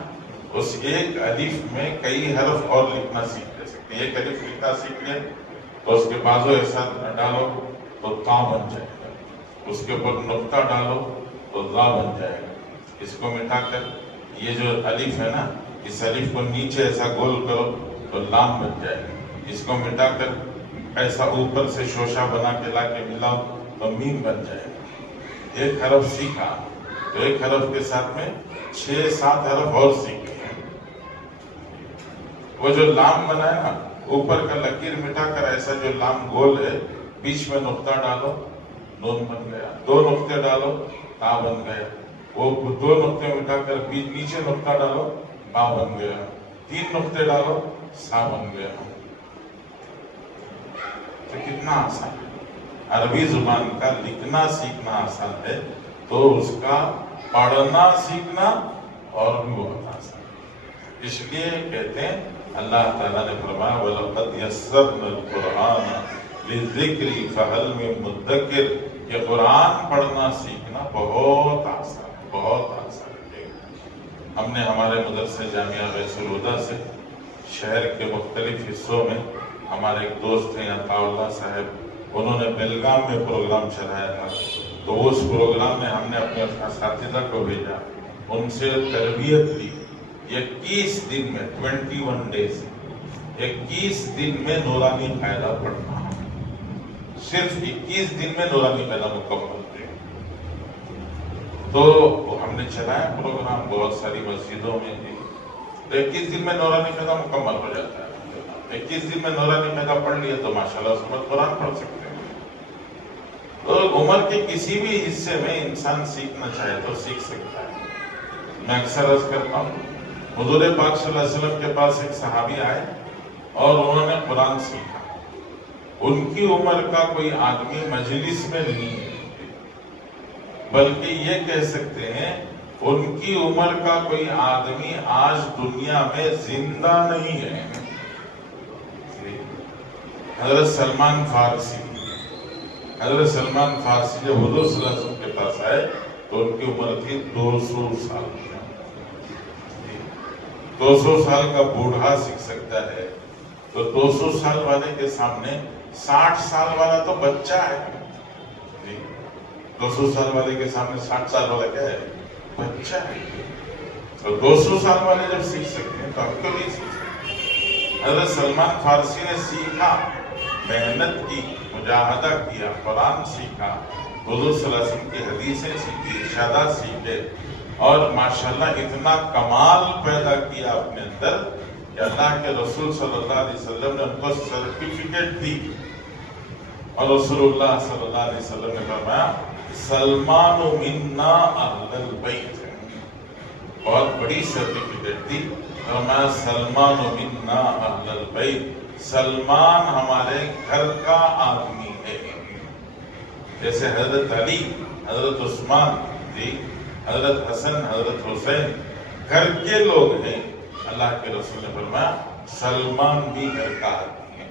اس ایک الف میں کئی حرف اور لکھنا سیکھ لے سکتے. ایک الف لکھنا سیکھ لے تو اس کے بازو ایسا ڈالو تو تا بن جائے گا، اس کے اوپر نقطہ ڈالو تو ذا بن جائے گا. اس کو مٹا کر یہ جو الف ہے نا، اس الف کو نیچے ایسا گول کرو تو لام بن جائے گا. اس کو مٹا کر ایسا اوپر سے شوشا بنا کے لا کے ملاؤ تو میم بن جائے گا. ایک حرف سیکھا تو ایک حرف کے ساتھ میں 6-7 حرف اور سیکھ گئے. وہ جو لام بنا ہے نا، اوپر کا لکیر مٹا کر ایسا جو لام گول ہے، بیچ میں نقطہ ڈالو نون بن گیا، 2 نقطے ڈالو تا بن گیا. وہ 2 نقطے مٹا کر نیچے نقطہ ڈالو با بن گیا، 3 نقطے ڈالو سا بن گیا. تو کتنا آسان ہے. عربی زبان کا لکھنا سیکھنا آسان ہے تو اس کا پڑھنا سیکھنا اور بھی بہت آسان ہے. اس لیے کہتے ہیں اللہ تعالیٰ نے فرمایا وَلَقَدْ يَسَّرْنَا الْقُرْآنَ لِلذِّكْرِ فَهَلْ مِن مُدَّكِرٍ. کہ قرآن پڑھنا سیکھنا بہت آسان ہے، بہت آسان ہے. ہم نے ہمارے مدرسے جامعہ غیث الہدیٰ سے شہر کے مختلف حصوں میں، ہمارے ایک دوست ہیں عطا اللہ صاحب، انہوں نے بیلگام میں پروگرام چلایا تھا. تو اس پروگرام میں ہم نے اپنے اساتذہ کو بھیجا، ان سے تربیت لی. 21 دن میں 21 ڈیز، 21 دن میں نورانی قاعدہ پڑھنا، صرف 21 دن میں نورانی قاعدہ مکمل. تو ہم نے چلایا پروگرام بہت ساری مسجدوں میں. 21 دن میں نورانی قاعدہ مکمل ہو جاتا ہے. 21 دن میں نورانی قاعدہ پڑھ لیا تو ماشاءاللہ اس کے بعد قرآن پڑھ سکتے ہیں. تو عمر کے کسی بھی حصے میں انسان سیکھنا چاہے تو سیکھ سکتا ہے. میں اکثر عرض کرتا ہوں، حضور پاک صلی اللہ علیہ وسلم کے پاس ایک صحابی آئے اور انہوں نے قرآن سیکھا. ان کی عمر کا کوئی آدمی مجلس میں نہیں ہے، بلکہ یہ کہہ سکتے ہیں ان کی عمر کا کوئی آدمی آج دنیا میں زندہ نہیں ہے. حضرت سلمان فارسی، حضرت سلمان فارسی جب حضور صلی اللہ علیہ وسلم کے پاس آئے تو ان کی عمر تھی 200 سال. 200 سال کا بوڑھا سیکھ سکتا ہے تو 200 سال والے کے سامنے 60 سال والا تو بچہ ہے. 200 سال والے کے سامنے 60 سال والا کیا ہے؟ بچہ ہے. تو 200 سال والے جب سیکھ سکتے ہیں تو ہم کیوں نہیں سیکھ سکتے؟ حضرت سلمان فارسی نے سیکھا، محنت کی، مجاہدہ کیا، قرآن سیکھا، حضور صلی اللہ علیہ وسلم کی حدیثیں سیکھی، ارشادات سیکھے، اور ماشاءاللہ اتنا کمال پیدا کیا اپنے اندر کہ اللہ کے رسول صلی اللہ علیہ وسلم نے ان کو سرٹیفکیٹ دی. اور رسول اللہ صلی اللہ علیہ وسلم نے فرمایا سلمان منا اہل البیت، بہت بڑی سرٹیفکیٹ دی. فرمایا سلمان منا اہل البیت، سلمان ہمارے گھر کا آدمی ہے. جیسے حضرت علی، حضرت عثمان جی، حضرت حسن، حضرت حسین گھر کے لوگ ہیں. اللہ کے رسول نے فرمایا سلمان بھی گھر کا آدمی ہے.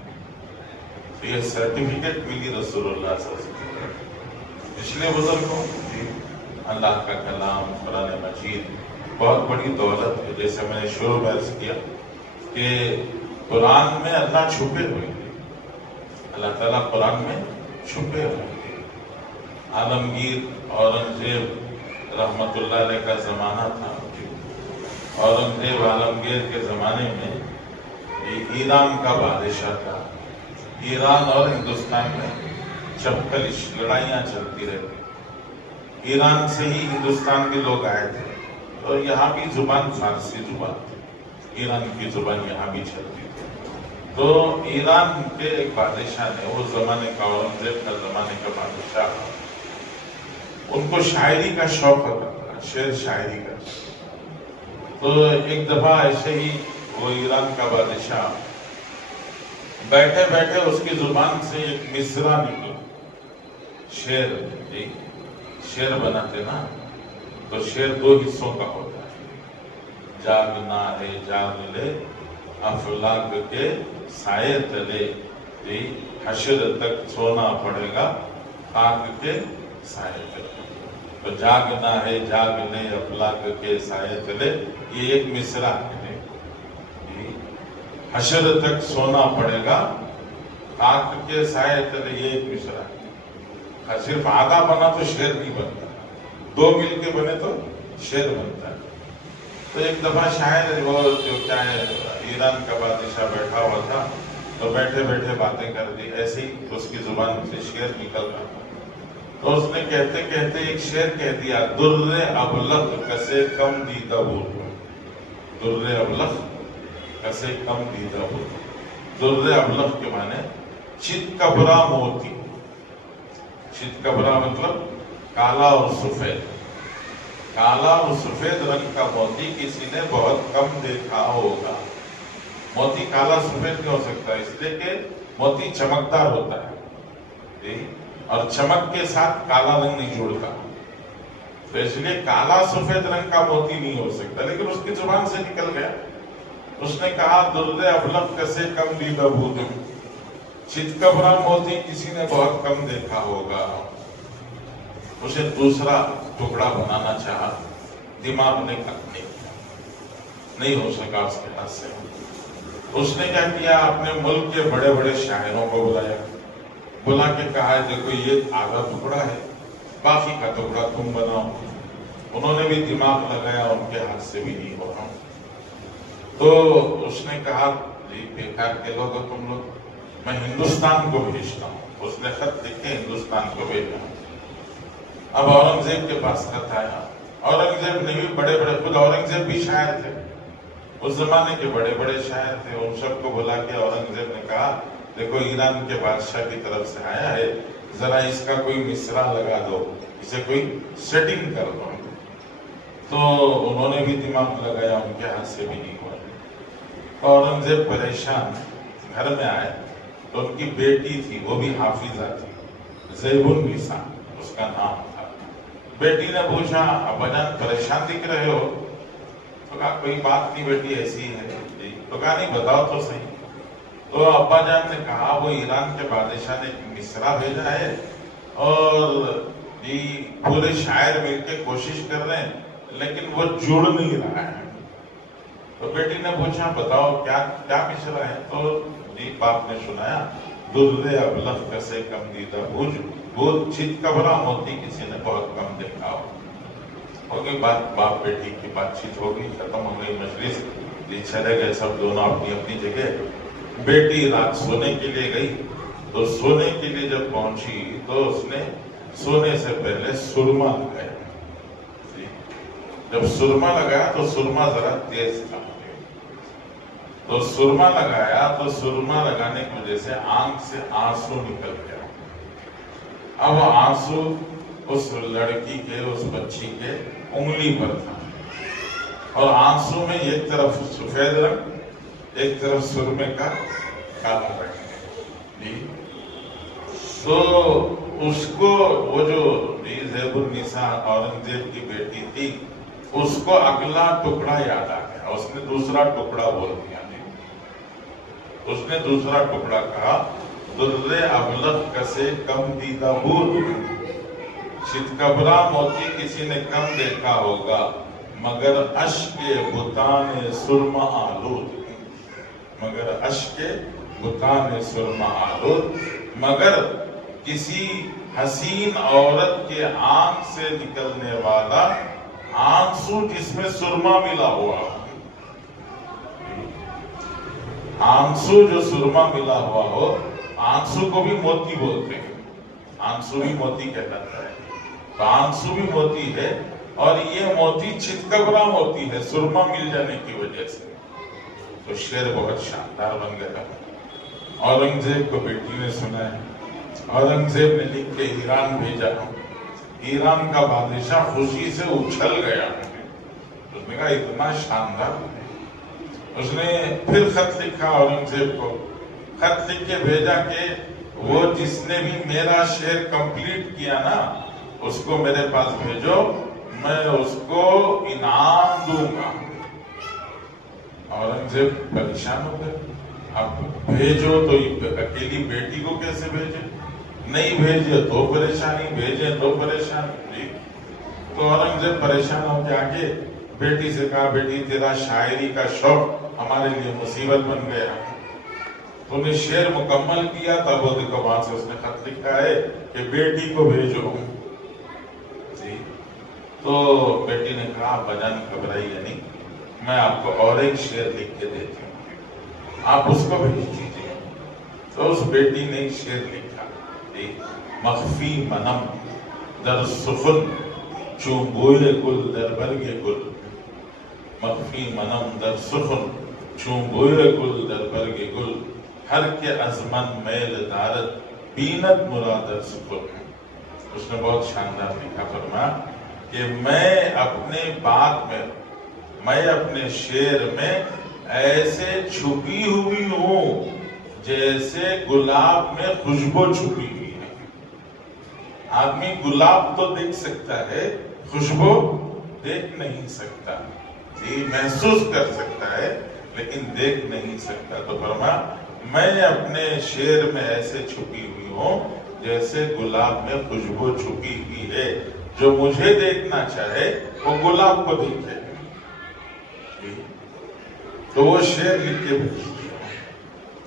تو یہ سرٹیفکیٹ ملی رسول اللہ صلی اللہ علیہ وسلم. پچھلے بزرگوں اللہ کا کلام قرآن مجید بہت بڑی دولت ہے. جیسے میں نے شروع میں عرض کیا کہ قرآن میں اللہ چھپے ہوئے ہیں. اللہ تعالیٰ قرآن میں چھپے ہوئے ہیں. عالمگیر اورنگزیب رحمت اللہ علیہ کا زمانہ تھا. اورنگزیب عالمگیر کے زمانے میں ایران کا بادشاہ تھا. ایران اور ہندوستان میں چپکلش لڑائیاں چلتی رہتی. ایران سے ہی ہندوستان کے لوگ آئے تھے اور یہاں بھی زبان فارسی زبان تھی. ایران کی زبان یہاں بھی چلتی تھی. تو ایران کے ایک بادشاہ نے، وہ زمانے کا اورنگزیب کا زمانے کا بادشاہ، ان کو شاعری کا شوق ہوتا تھا، شعر شاعری کا. تو ایک دفعہ ایسے ہی وہ ایران کا بادشاہ بیٹھے بیٹھے اس کی زبان سے ایک مصرع نکلا. شعر، شعر بناتے نا تو شعر دو حصوں کا ہوتا ہے. جاگنا ہے جاگ لے افلاک کے سائے تلے، حشر تک سونا پڑے گا خاک کے سائے تلے. تو جاگنا ہے جاگ لے افلاک کے سائے تلے، یہ ایک مصرع ہے. حشر تک سونا پڑے گا خاک کے سائے تلے، یہ ایک مصرع ہے. صرف آدھا بنا تو شعر نہیں بنتا، دو مل کے بنے تو شعر بنتا ہے. تو ایک دفعہ شاعر، وہ جو کیا ہے ایران کا بادشاہ بیٹھا ہوا تھا، تو بیٹھے بیٹھے باتیں کر دی. ایسے ہی اس کی زبان سے شعر نکل رہا تھا. تو اس نے کہتے کہتے ایک شعر کہہ دیا، در ابلق کسے کم دیدہ بود. در ابلق کسے کم دیدہ بود. در ابلق کے معنی چت کبرا موتی. چت کبرا مطلب کالا اور سفید. کالا اور سفید رنگ کا موتی کسی نے بہت کم دیکھا ہوگا. موتی کالا سفید نہیں ہو سکتا، اس لیے کہ موتی چمکدار ہوتا ہے اور چمک کے ساتھ کالا رنگ نہیں جوڑتا. تو اس لیے کالا سفید رنگ کا موتی نہیں ہو سکتا. لیکن اس کی زبان سے نکل گیا. اس نے کہا، در ابلق کسے کم دیدہ بود. چتکبرا موتی کسی نے بہت کم دیکھا ہوگا. اسے دوسرا ٹکڑا بنانا چاہا، دماغ نے نہیں ہو سکا اس کے ہاتھ سے. اس نے کیا کیا، اپنے ملک کے بڑے بڑے شاعروں کو بلایا. بلا کے کہا، دیکھو یہ آدھا ٹکڑا ہے، باقی کا ٹکڑا تم بناؤ. انہوں نے بھی دماغ لگایا، ان کے ہاتھ سے بھی نہیں ہو رہا. تو اس نے کہا، بیکار کے لوگ ہو تم لوگ، میں ہندوستان کو بھیجتا ہوں. اس نے خط لکھ کے ہندوستان کو بھیجا. اب اورنگزیب کے پاس خط آیا. اورنگزیب نے بھی بڑے بڑے، خود اورنگزیب بھی شاعر تھے، اس زمانے کے بڑے بڑے شاعر تھے. ان سب کو بلا کے اورنگزیب نے کہا، دیکھو ایران کے بادشاہ کی طرف سے آیا ہے، ذرا اس کا کوئی مصرع لگا دو، اسے کوئی سیٹنگ کر دو. تو انہوں نے بھی دماغ لگایا، ان کے ہاتھ سے بھی نہیں ہوا. اورنگزیب پریشان گھر میں آئے تو ان کی بیٹی تھی، وہ بھی حافظہ تھی، زیب النساء اس کا نام تھا. بیٹی نے پوچھا، ابا جان پریشان دکھ رہے ہو؟ تو کہا، کوئی بات نہیں بیٹی، ایسی ہے. تو کہا، نہیں بتاؤ تو صحیح. تو ابا جان نے کہا، وہ ایران کے بادشاہ نے مصرع بھیجا ہے اور پورے شاعر مل کے کوشش کر رہے ہیں لیکن وہ جڑ نہیں رہا ہے. تو بیٹی نے پوچھا، بتاؤ کیا مصرع ہے؟ تو باپ نے سنایا، در ابلق کسے کم دیدہ بود، چت کبرا موتی کسی نے بہت کم دیکھا ہو گئی. باپ بیٹی کی بات چیت ہو گئی، ختم ہو گئی مجلس. چلے گئے سب دونوں اپنی اپنی جگہ. بیٹی رات سونے کے لیے گئی. تو سونے کے لیے جب پہنچی تو اس نے سونے سے پہلے سرما لگایا. جب سرما لگایا تو سرما ذرا تیز تھا. تو سرما لگایا تو سرما لگانے کی وجہ سے آنکھ سے آنسو نکل گیا. اب آنسو اس لڑکی کے، اس بچی کے انگلی پر تھا اور آنسو میں ایک طرف سفید رنگ، ایک طرف سرمے کا کالا رنگ. تو اس کو وہ جو زیب النساء اورنگزیب کی بیٹی تھی، اس کو اگلا ٹکڑا یاد آ گیا. اس نے دوسرا ٹکڑا بول دیا. اس نے دوسرا ٹکڑا کہا، در ابلق کسے کم دیدہ بود. چتکبرا موتی کسی نے کم دیکھا ہوگا مگر اشک بتان سرما آلود، مگر اشک بتان سرما آلود، مگر کسی حسین عورت کے آنکھ سے نکلنے والا آنسو جس میں سرما ملا ہوا، آنسو جو سرما ملا ہوا ہو، آنسو کو بھی موتی بولتے ہیں، آنسو بھی موتی کہلاتا ہے، تو آنسو بھی موتی ہے، اور یہ موتی چتکبرا موتی ہے سرما مل جانے کی وجہ سے۔ تو شعر بہت شاندار بن گیا۔ اورنگزیب کو بیٹی نے سنا ہے، اورنگزیب نے لکھ کے ایران بھیجا، ایران کا بادشاہ خوشی سے اچھل گیا، اس نے کہا اتنا شاندار۔ اس نے پھر خط لکھا اورنگزیب کو، خط لکھ کے بھیجا کہ وہ جس نے بھی میرا شعر کمپلیٹ کیا نا اس کو میرے پاس بھیجو، میں اس کو انعام دوں گا۔ اورنگزیب پریشان ہو گئے، اب بھیجو تو اکیلی بیٹی کو کیسے بھیجے، نہیں بھیجے تو پریشانی، بھیجے تو پریشانی۔ تو اورنگزیب پریشان ہو کے آگے بیٹی سے کہا بیٹی تیرا شاعری کا شوق ہمارے لیے مصیبت بن گیا، تو نے شعر مکمل کیا، تب وہ دیکھو وہاں سے اس نے خط لکھا ہے کہ بیٹی کو بھیجو جی۔ تو بیٹی نے کہا بجان گھبرائیے نہیں، میں آپ کو اور ایک شعر لکھ کے دیتی ہوں، آپ اس کو بھیج دیجیے۔ تو اس بیٹی نے ایک شعر لکھا، مخفی منم در سخن چون بوئے گل در برگ گل، مخفی منم در سخن چون بوئے گل در برگ گل، ہر کے ازمن میل دارد بیند مرادر سخن۔ اس نے بہت شاندار لکھا، فرمایا کہ میں اپنے باغ میں، میں اپنے شعر میں ایسے چھپی ہوئی ہوں جیسے گلاب میں خوشبو چھپی ہوئی ہے۔ آدمی گلاب تو دیکھ سکتا ہے، خوشبو دیکھ نہیں سکتا، جی محسوس کر سکتا ہے لیکن دیکھ نہیں سکتا۔ تو فرمایا میں اپنے شعر میں ایسے چھپی ہوئی ہوں جیسے گلاب میں خوشبو چھپی ہوئی ہے، جو مجھے دیکھنا چاہے وہ گلاب کو دیکھے۔ تو وہ شعر لکھ کے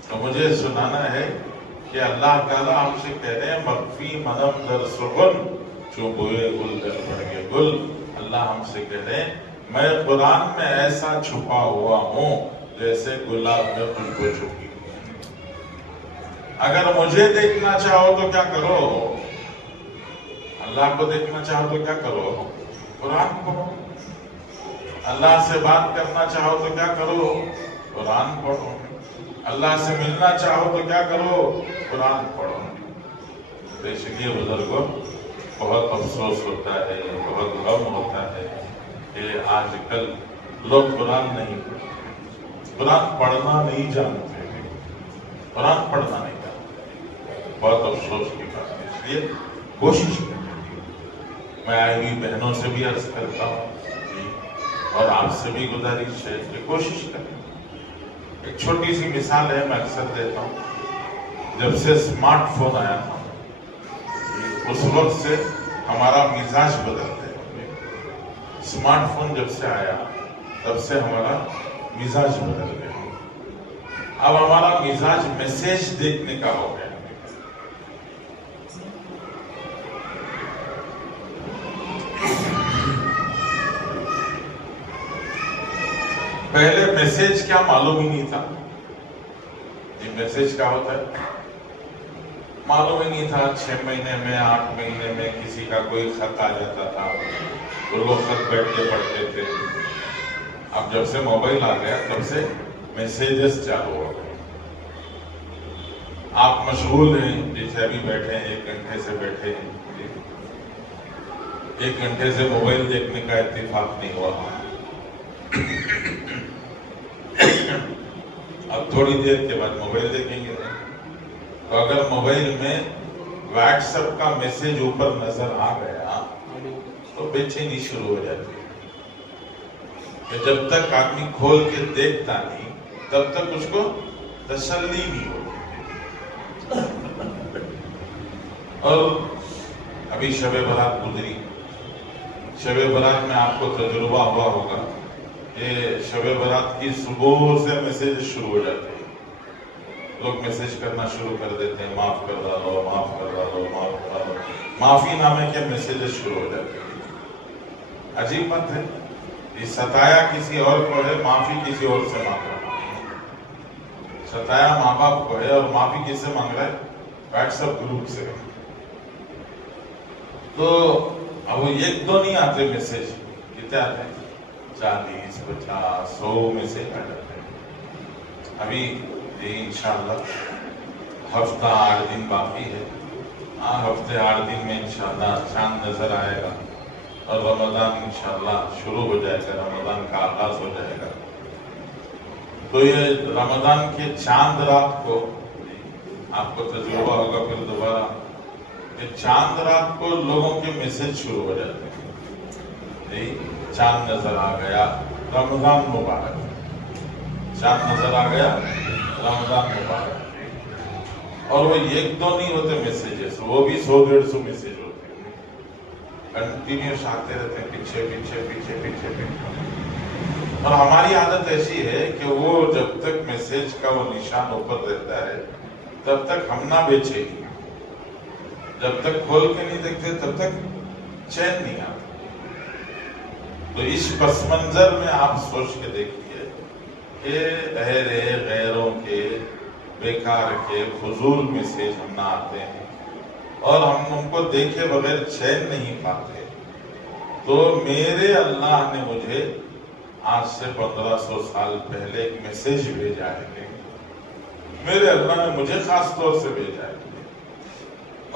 تو مجھے سنانا ہے کہ اللہ تعالیٰ ہم سے کہہ رہے ہیں مخفی منم در سخن چون بوئے گل در برگ گل، اللہ ہم سے کہہ رہے ہیں میں قرآن میں ایسا چھپا ہوا ہوں جیسے گلاب میں خوشبو چھپی ہوئی ہے۔ اگر مجھے دیکھنا چاہو تو کیا کرو، اللہ کو دیکھنا چاہو تو کیا کرو، قرآن پڑھو۔ اللہ سے بات کرنا چاہو تو کیا کرو، قرآن پڑھو۔ اللہ سے ملنا چاہو تو کیا کرو، قرآن پڑھو۔ تو اس لیے بزرگوں بہت افسوس ہوتا ہے، بہت غم ہوتا ہے کہ آج کل لوگ قرآن نہیں پڑھتے، قرآن پڑھنا نہیں جانتے، قرآن پڑھنا نہیں جانتے، بہت افسوس کی بات ہے۔ اس لیے کوشش کریں، میں آئی ہوئی بہنوں سے بھی عرض کرتا ہوں اور آپ سے بھی گزارش ہے کہ کوشش کریں۔ ایک چھوٹی سی مثال ہے، میں اکثر دیتا ہوں، جب سے اسمارٹ فون آیا تھا اس وقت سے ہمارا مزاج بدل گیا۔ اسمارٹ فون جب سے آیا تب سے ہمارا مزاج بدل گیا، اب ہمارا مزاج میسج دیکھنے کا ہو گیا۔ پہلے میسج کیا معلوم ہی نہیں تھا، یہ میسج کیا ہوتا ہے معلوم ہی نہیں تھا۔ 6 مہینے میں 8 مہینے میں کسی کا کوئی خط آ جاتا تھا، تو لوگ خط بیٹھ کے پڑھتے تھے۔ اب جب سے موبائل آ گیا تب سے میسیجز چالو ہو گئے۔ آپ مشغول ہیں، جیسے ابھی بیٹھے ہیں 1 گھنٹے سے بیٹھے ہیں، 1 گھنٹے سے موبائل دیکھنے کا اتفاق نہیں ہوا، اب تھوڑی دیر کے بعد موبائل دیکھیں گے۔ تو اگر موبائل میں واٹس ایپ کا میسج اوپر نظر آ گیا تو بے چینی شروع ہو جاتی ہے کہ جب تک آدمی کھول کے دیکھتا نہیں تب تک اس کو تسلی نہیں ہوتی۔ اور ابھی شب برات گزری. شب برات میں آپ کو تجربہ ہوا ہوگا کہ شب برات کی صبح سے میسیج شروع ہو جاتے ہیں. لوگ میسیج کرنا شروع کر دیتے ہیں, معاف کر ڈالو, معاف کر ڈالو, معاف کر ڈالو. معافی نامے کے میسیج شروع ہو جاتے ہیں. عجیب بات ہے, یہ ستایا کسی اور کو ہے, معافی کسی اور سے مانگ رہا ہے. ستایا ماں باپ کو ہے اور معافی کس سے مانگ رہا ہے؟ واٹس ایپ گروپ سے. تو اب وہ ایک دو نہیں آتے میسیج, کتنے آتے ہیں؟ 40, 50, 100 میسیج آ جاتے ہیں. ابھی انشاءاللہ ہفتہ 8 دن باقی ہے. ہفتے 8 دن میں انشاءاللہ چاند نظر آئے گا اور رمضان انشاءاللہ شروع ہو جائے گا, رمضان کا آغاز ہو جائے گا. تو یہ رمضان کے چاند رات کو آپ کو تجربہ ہوگا پھر دوبارہ کہ چاند رات کو لوگوں کے میسیج شروع ہو جاتے ہیں. چاند نظر آ گیا, رمضان مبارک. چاند نظر آ گیا, رمضان مبارک. اور وہ ایک دو نہیں ہوتے میسیجز, وہ بھی 100-150 میسیج ہوتے ہیں. کنٹینیوس آتے رہتے ہیں, پیچھے پیچھے پیچھے پیچھے پیچھے. اور ہماری عادت ایسی ہے کہ وہ جب تک میسیج کا وہ نشان اوپر رہتا ہے تب تک ہم نہ بیچے گی. جب تک کھول کے نہیں دیکھتے تب تک چین نہیں آتا. تو اس پس منظر میں آپ سوچ کے دیکھیے کہ غیروں کے بیکار کے فضول میسیج ہم نہ آتے ہیں اور ہم ان کو دیکھے بغیر چین نہیں پاتے. تو میرے اللہ نے مجھے آج سے 1500 سال پہلے ایک میسیج بھیجا ہے. میرے اللہ نے مجھے خاص طور سے بھیجا ہے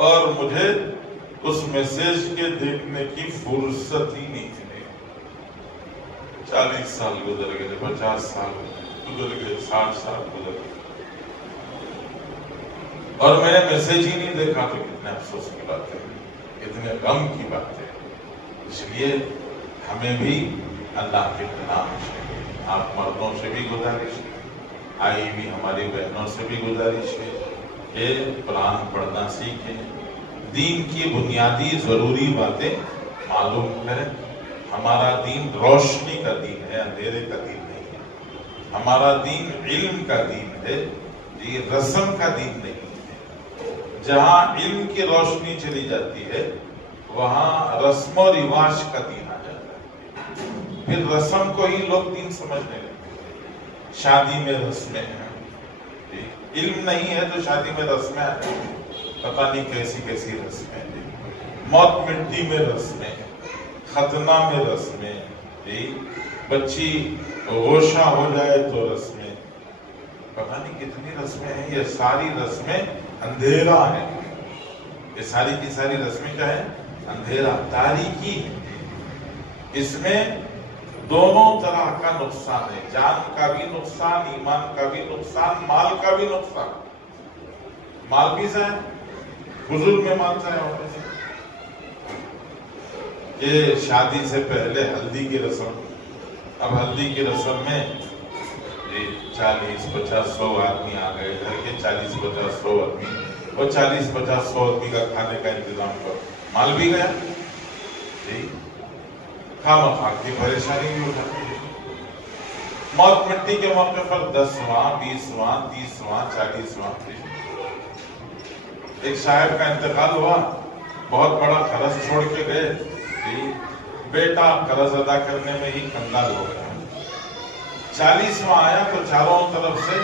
اور مجھے اس میسیج کے دیکھنے کی فرصت ہی نہیں تھی. 40 سال گزر گئے, 50 سال گزر گئے, 60 سال گزر گئے اور میں نے میسیج ہی نہیں دیکھا. تو کتنے افسوس کی بات ہے, کتنے غم کی بات ہے. اس لیے ہمیں بھی اللہ کے کلام سے, آپ مردوں سے بھی گزارش ہے, آئی بھی ہماری بہنوں سے بھی گزارش ہے کہ قرآن پڑھنا سیکھیں, دین کی بنیادی ضروری باتیں معلوم کریں. ہمارا دین روشنی کا دین ہے, اندھیرے کا دین نہیں ہے. ہمارا دین علم کا دین ہے, یہ رسم کا دین نہیں ہے. جہاں علم کی روشنی چلی جاتی ہے وہاں رسم و رواج کا دین آ جاتا ہے. پھر رسم کو ہی لوگ دین سمجھنے لگتے ہیں. شادی میں رسمیں ہیں, علم نہیں ہے تو شادی میں رسمیں آ جاتی ہیں. پتہ نہیں کیسی کیسی رسمیں. موت مٹی میں رسمیں, ختنہ میں رسمیں, بچی غوشہ ہو جائے تو رسمیں. پتہ نہیں کتنی رسمیں ہیں. یہ ساری رسمیں اندھیرا ہے. یہ ساری کی ساری رسمیں کیا ہے؟ اندھیرا, تاریکی. اس میں دونوں طرح کا نقصان ہے, جان کا بھی نقصان, ایمان کا بھی نقصان, مال کا بھی نقصان. مال بھی ضائع, فضول میں مال ضائع ہونے سے. یہ شادی سے پہلے ہلدی کی رسم. اب ہلدی کی رسم میں 40, 50, 100 آدمی آ گئے. گھر کے 40, 50, 100 آدمی, اور 40, 50, 100 آدمی کا کھانے کا انتظام کرو. مال بھی گیا, خواہ کی پریشانی بھی اٹھاتی ہے. موت مٹی کے موقع پر 10واں, 20واں, 30واں, 40واں. ایک صاحب کا انتقال ہوا, بہت بڑا قرض چھوڑ کے گئے. بیٹا قرض ادا کرنے میں ہی کنگال ہو گیا. 40واں آیا تو چاروں طرف سے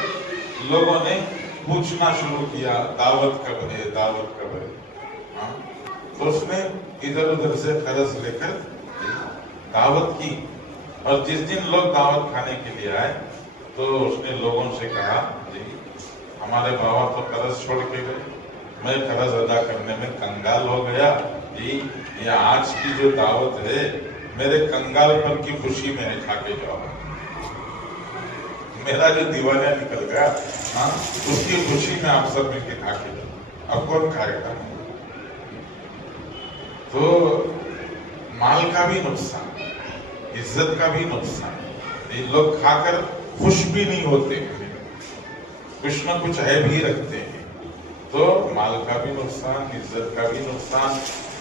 لوگوں نے پوچھنا شروع کیا, دعوت کب ہے, دعوت کب ہے. تو اس نے ادھر ادھر سے قرض لے کر دعوت کی. اور جس دن لوگ دعوت کھانے کے لیے آئے تو اس نے لوگوں سے کہا, ہمارے بابا تو قرض چھوڑ کے گئے, میں قرض ادا کرنے میں کنگال ہو گیا. یہ آج کی جو دعوت ہے میرے کنگال پر کی خوشی میں ہے, کھا کے جاؤ. میرا جو دیوانہ نکل گیا اس کی خوشی میں آپ سب مل کے کھا کے جاؤ. اب کون کھائے گا؟ تو مال کا بھی نقصان, عزت کا بھی نقصان. یہ لوگ کھا کر خوش بھی نہیں ہوتے, کچھ نہ کچھ عیب ہی رکھتے ہیں. تو مال کا بھی نقصان, عزت کا بھی نقصان,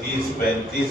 30-35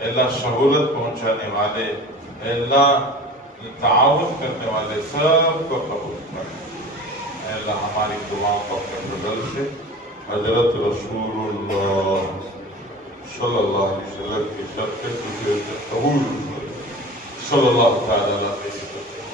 اے اللہ سہولت پہنچانے والے، اے اللہ تعاون کرنے والے سب کو قبول کر، اے اللہ ہماری دعاؤں کو اپنے فضل سے حضرت رسول اللہ صلی اللہ علیہ وسلم کی شرط سے قبول کر، صلی اللہ تعالی علیہ وسلم۔